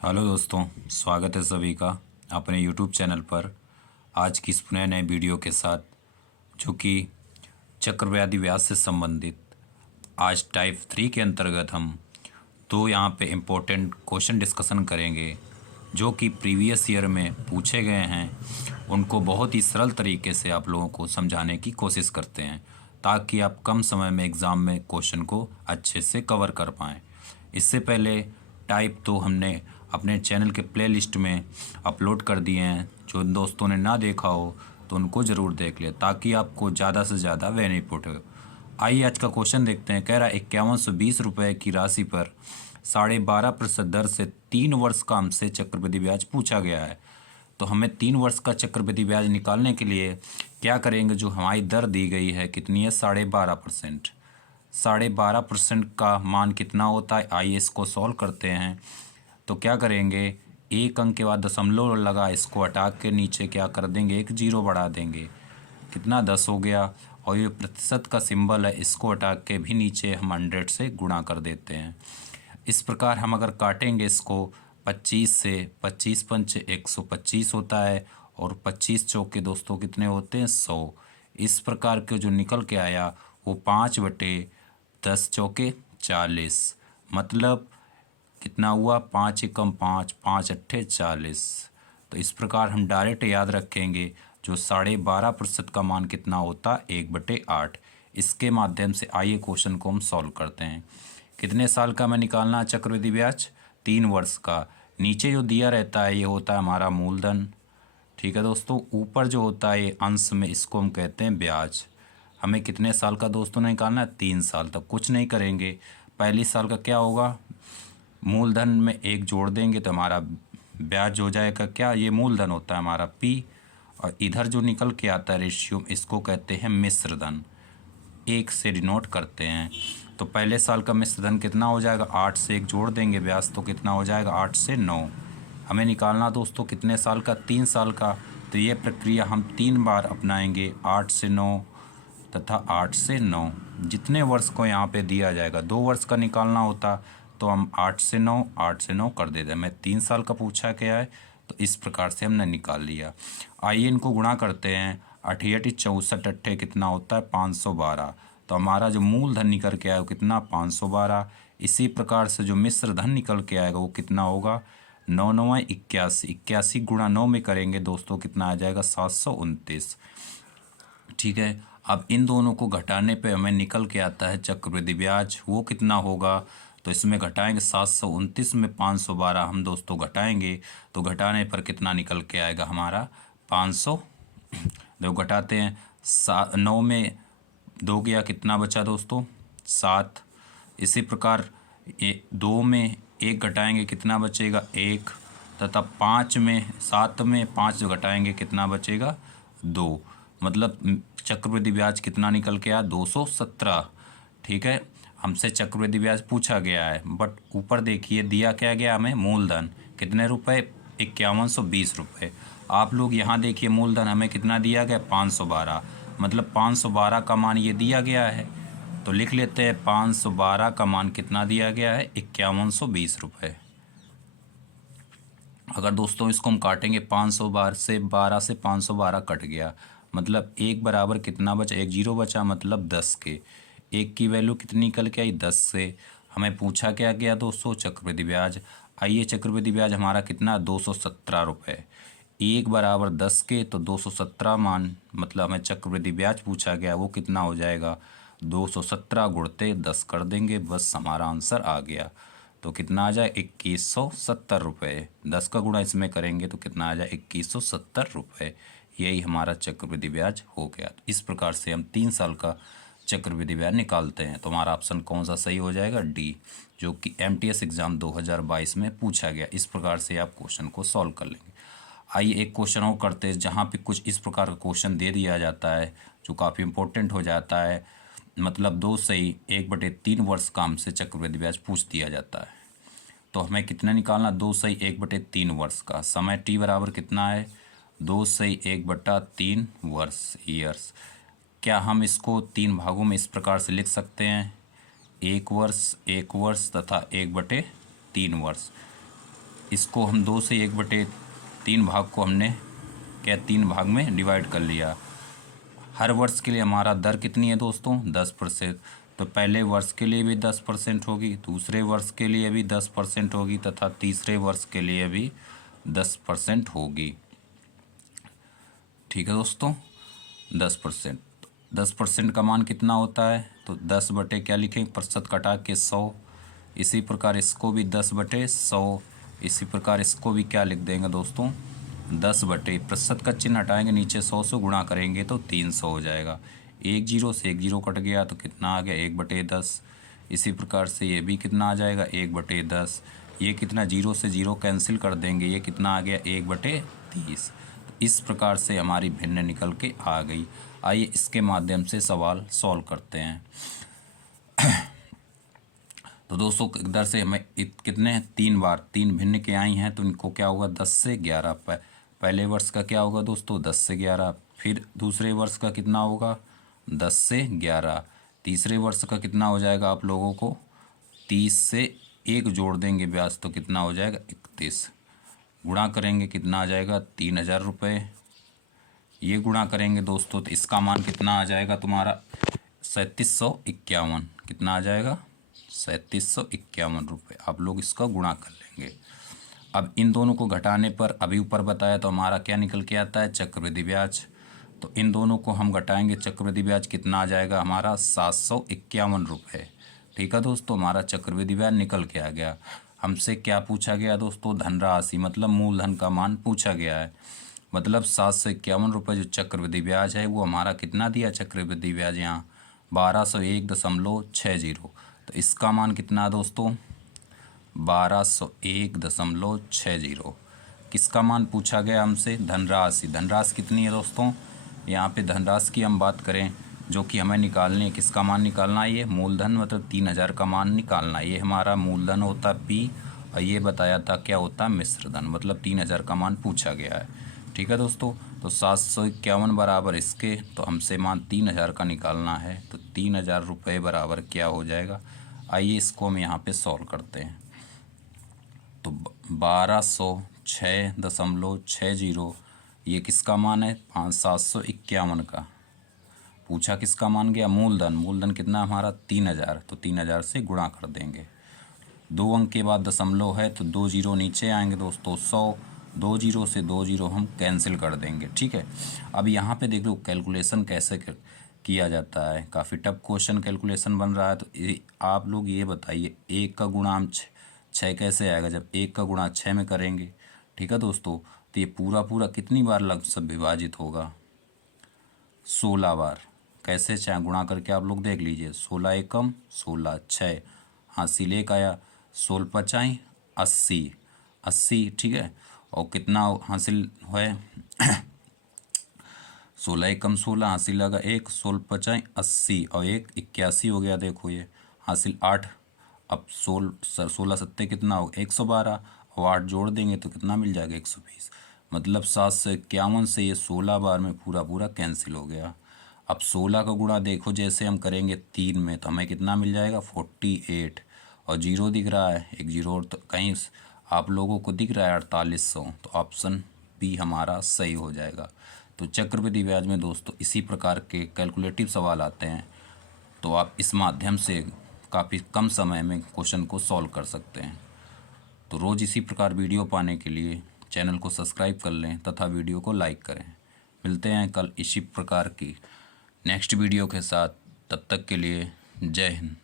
Hello दोस्तों, स्वागत है सभी का अपने यूट्यूब चैनल पर। आज की इस नए वीडियो के साथ, जो कि चक्रव्याधि व्यास से संबंधित, आज टाइप 3 के अंतर्गत हम दो यहाँ पे इम्पोर्टेंट क्वेश्चन डिस्कशन करेंगे जो कि प्रीवियस ईयर में पूछे गए हैं। उनको बहुत ही सरल तरीके से आप लोगों को समझाने की कोशिश करते हैं ताकि आप कम समय में एग्ज़ाम में क्वेश्चन को अच्छे से कवर कर पाएँ। इससे पहले टाइप 2 हमने अपने चैनल के प्लेलिस्ट में अपलोड कर दिए हैं। जो दोस्तों ने ना देखा हो तो उनको ज़रूर देख ले ताकि आपको ज़्यादा से ज़्यादा बेनिफिट हो। आइए आज का क्वेश्चन देखते हैं। कह रहा है 5120 रुपये की राशि पर 12.5% दर से 3 वर्ष का हमसे चक्रवृद्धि ब्याज पूछा गया है। तो हमें 3 वर्ष का चक्रवृद्धि ब्याज निकालने के लिए क्या करेंगे? जो हमारी दर दी गई है कितनी है? 12.5%। 12.5% का मान कितना होता है? आइए इसको सॉल्व करते हैं। तो क्या करेंगे, एक अंक के बाद दशमलव लगा, इसको हटा के नीचे क्या कर देंगे, एक जीरो बढ़ा देंगे। कितना? 10 हो गया। और ये प्रतिशत का सिंबल है, इसको हटा के भी नीचे हम 100 से गुणा कर देते हैं। इस प्रकार हम अगर काटेंगे इसको 25 से, 25 पंच 125 होता है और 25 चौके दोस्तों कितने होते हैं? 100। इस प्रकार के जो निकल के आया वो 5/10 चौके 40। मतलब कितना हुआ? 5 एकम 5, 5 अट्ठे 40। तो इस प्रकार हम डायरेक्ट याद रखेंगे जो 12.5% का मान कितना होता? 1/8। इसके माध्यम से आइए क्वेश्चन को हम सॉल्व करते हैं। कितने साल का हमें निकालना है चक्रवृद्धि ब्याज? 3 वर्ष का। नीचे जो दिया रहता है ये होता है हमारा मूलधन। ठीक है दोस्तों, ऊपर जो होता है ये अंश में, इसको हम कहते हैं ब्याज। हमें कितने साल का दोस्तों ने निकालना है? 3 साल। तब कुछ नहीं करेंगे, पहली साल का क्या होगा, मूलधन में 1 जोड़ देंगे तो हमारा ब्याज हो जाएगा क्या? ये मूलधन होता है हमारा P। और इधर जो निकल के आता है रेशियो, इसको कहते हैं मिश्र धन। 1 से डिनोट करते हैं। तो पहले साल का मिश्र धन कितना हो जाएगा? 8 से 1 जोड़ देंगे ब्याज, तो कितना हो जाएगा? 8 से 9। हमें निकालना दोस्तों कितने साल का? 3 साल का। तो ये प्रक्रिया हम 3 बार अपनाएंगे, 8 से 9 तथा 8 से 9। जितने वर्ष को यहाँ पे दिया जाएगा, 2 वर्ष का निकालना होता तो हम 8 से 9, 8 से 9 कर देते हैं। मैं 3 साल का पूछा गया है तो इस प्रकार से हमने निकाल लिया। आइए इनको गुणा करते हैं। 8 64 अट्ठे कितना होता है? 512। तो हमारा जो मूलधन निकल के आया वो कितना? 512। इसी प्रकार से जो मिश्र धन निकल के आएगा वो कितना होगा? 9 9 81। 81 गुणा 9 में करेंगे दोस्तों कितना आ जाएगा? 729। ठीक है, अब इन दोनों को घटाने पे हमें निकल के आता है चक्रवृद्धि ब्याज। वो कितना होगा? तो इसमें घटाएंगे 729 में 512 हम दोस्तों घटाएंगे तो घटाने पर कितना निकल के आएगा हमारा? 500। देखो घटाते हैं, 9 में 2 गया, कितना बचा दोस्तों? 7। इसी प्रकार 2 में 1 घटाएंगे, कितना बचेगा? 1। तथा 5 में, 7 में 5 जो घटाएंगे कितना बचेगा? 2। मतलब चक्रवृद्धि ब्याज कितना निकल के आया? 217। ठीक है, हमसे चक्रवृद्धि ब्याज पूछा गया है, बट ऊपर देखिए दिया क्या गया हमें? मूलधन कितने रुपए? 5120 रुपये। आप लोग यहाँ देखिए मूलधन हमें कितना दिया गया? 512। मतलब 512 का मान ये दिया गया है, तो लिख लेते हैं 512 का मान कितना दिया गया है? 5120 रुपये। अगर दोस्तों इसको हम काटेंगे 512 से 512 कट गया, मतलब 1 बराबर कितना बचा? 1 जीरो बचा, मतलब 10 के। 1 की वैल्यू कितनी निकल के आई? 10 से। हमें पूछा क्या गया दोस्तों? चक्रवृद्धि ब्याज। आइए चक्रवृद्धि ब्याज हमारा कितना? 217 रुपये। 1 बराबर 10 के, तो 217 मान, मतलब हमें चक्रवृद्धि ब्याज पूछा गया वो कितना हो जाएगा? 217 गुणते 10 कर देंगे, बस हमारा आंसर आ गया। तो कितना आ जाए? 2170 रुपये। 10 का गुणा इसमें करेंगे तो कितना आ जाए? 2170 रुपये। यही हमारा चक्रवृद्धि ब्याज हो गया। तो इस प्रकार से हम 3 साल का चक्रवृद्धि ब्याज निकालते हैं। तो हमारा ऑप्शन कौन सा सही हो जाएगा? डी, जो कि MTS एग्ज़ाम 2022 में पूछा गया। इस प्रकार से आप क्वेश्चन को सॉल्व कर लेंगे। आइए एक क्वेश्चन और करते हैं जहाँ पे कुछ इस प्रकार का क्वेश्चन दे दिया जाता है जो काफ़ी इंपॉर्टेंट हो जाता है। मतलब 2 सही 1/3 वर्ष का हमसे चक्रवृद्धि ब्याज पूछ दिया जाता है। तो हमें कितना निकालना? 2 सही 1/3 वर्ष का। समय T बराबर कितना है? 2 सही 1/3 वर्ष, ईयर्स। क्या हम इसको 3 भागों में इस प्रकार से लिख सकते हैं? 1 वर्ष, 1 वर्ष तथा 1/3 वर्ष। इसको हम 2 से 1/3 भाग को हमने क्या 3 भाग में डिवाइड कर लिया। हर वर्ष के लिए हमारा दर कितनी है दोस्तों? 10%। तो पहले वर्ष के लिए भी 10% होगी, दूसरे वर्ष के लिए भी 10% होगी तथा तीसरे वर्ष के लिए भी 10% होगी। ठीक है दोस्तों, 10%। 10% का मान कितना होता है? तो 10 बटे क्या लिखेंगे? प्रतिशत कटा के 100। इसी प्रकार इसको भी 10/100। इसी प्रकार इसको भी क्या लिख देंगे दोस्तों? 10 बटे प्रतिशत का चिन्ह हटाएंगे, नीचे 100 से गुणा करेंगे तो 300 हो जाएगा। 1 जीरो से 1 जीरो कट गया तो कितना आ गया? 1/10। इसी प्रकार से ये भी कितना आ जाएगा? 1/10। ये कितना, जीरो से जीरो कैंसिल कर देंगे, ये कितना आ गया? 1/30। तो इस प्रकार से हमारी भिन्न निकल के आ गई। आइए इसके माध्यम से सवाल सॉल्व करते हैं। तो दोस्तों इधर से हमें कितने 3 भिन्न के आई हैं, तो इनको क्या होगा? 10 से 11। पहले वर्ष का क्या होगा दोस्तों? 10 से 11। फिर दूसरे वर्ष का कितना होगा? 10 से 11। तीसरे वर्ष का कितना हो जाएगा आप लोगों को? 30 से 1 जोड़ देंगे ब्याज तो कितना हो जाएगा? 31। गुणा करेंगे कितना आ जाएगा? 3000 रुपये। ये गुणा करेंगे दोस्तों तो इसका मान कितना आ जाएगा तुम्हारा? 3751। कितना आ जाएगा? 3751 रुपये। आप लोग इसका गुणा कर लेंगे। अब इन दोनों को घटाने पर अभी ऊपर बताया तो हमारा क्या निकल के आता है? चक्रवृद्धि ब्याज। तो इन दोनों को हम घटाएंगे, चक्रवृद्धि ब्याज कितना आ जाएगा हमारा? 751 रुपये। ठीक है दोस्तों, हमारा चक्रवृद्धि ब्याज निकल के आ गया। हमसे क्या पूछा गया दोस्तों? धनराशि, मतलब मूलधन का मान पूछा गया है। मतलब 751 रुपये जो चक्रवृद्धि ब्याज है वो हमारा कितना दिया? चक्रवृद्धि ब्याज यहाँ 1201.60। तो इसका मान कितना दोस्तों? 1201.60। किसका मान पूछा गया हमसे? धनराशि। धनराशि कितनी है दोस्तों? यहाँ पे धनराशि की हम बात करें जो कि हमें निकालनी है, किसका मान निकालना है? ये मूलधन, मतलब 3000 का मान निकालना है। ये हमारा मूलधन होता P और ये बताया था क्या होता? मिश्रधन, मतलब 3000 का मान पूछा गया है। ठीक है दोस्तों, तो 751 बराबर इसके, तो हमसे मान 3000 का निकालना है। तो 3000 रुपये बराबर क्या हो जाएगा? आइए इसको हम यहाँ पे सॉल्व करते हैं। तो 1206.60 ये किसका मान है? 751 का। पूछा किसका मान गया? मूलधन। मूलधन कितना हमारा? 3000। तो 3000 से गुणा कर देंगे। 2 अंक के बाद दशमलव है तो 2 जीरो नीचे आएंगे दोस्तों। 100, 2 जीरो से 2 जीरो हम कैंसिल कर देंगे। ठीक है, अब यहाँ पे देख लो कैलकुलेशन कैसे किया जाता है। काफ़ी टफ क्वेश्चन कैलकुलेशन बन रहा है। तो आप लोग ये बताइए 1 का गुणा हम 6 कैसे आएगा? जब 1 का गुणा 6 में करेंगे। ठीक है दोस्तों, तो ये पूरा कितनी बार लग सब विभाजित होगा? 16 बार। कैसे? चाहे गुणा करके आप लोग देख लीजिए। 16 एकम 16, 6 हासिल 1 आया, 16 पचाई 80, 80। ठीक है, और कितना हासिल है? 16 एकम 16 हासिल लगा 1, 16 पचाई 80 और 1 81 हो गया। देखो ये हासिल 8। अब 16 सत्ते कितना हो? 112 और 8 जोड़ देंगे तो कितना मिल जाएगा? 120। मतलब 751 से ये 16 बार में पूरा कैंसिल हो गया। अब 16 का गुणा देखो जैसे हम करेंगे 3 में तो हमें कितना मिल जाएगा? 48। और जीरो दिख रहा है, एक जीरो और तो कहीं आप लोगों को दिख रहा है 4800। तो ऑप्शन बी हमारा सही हो जाएगा। तो चक्रवृद्धि ब्याज में दोस्तों इसी प्रकार के कैलकुलेटिव सवाल आते हैं। तो आप इस माध्यम से काफ़ी कम समय में क्वेश्चन को सॉल्व कर सकते हैं। तो रोज़ इसी प्रकार वीडियो पाने के लिए चैनल को सब्सक्राइब कर लें तथा वीडियो को लाइक करें। मिलते हैं कल इसी प्रकार की नेक्स्ट वीडियो के साथ। तब तक के लिए जय हिंद।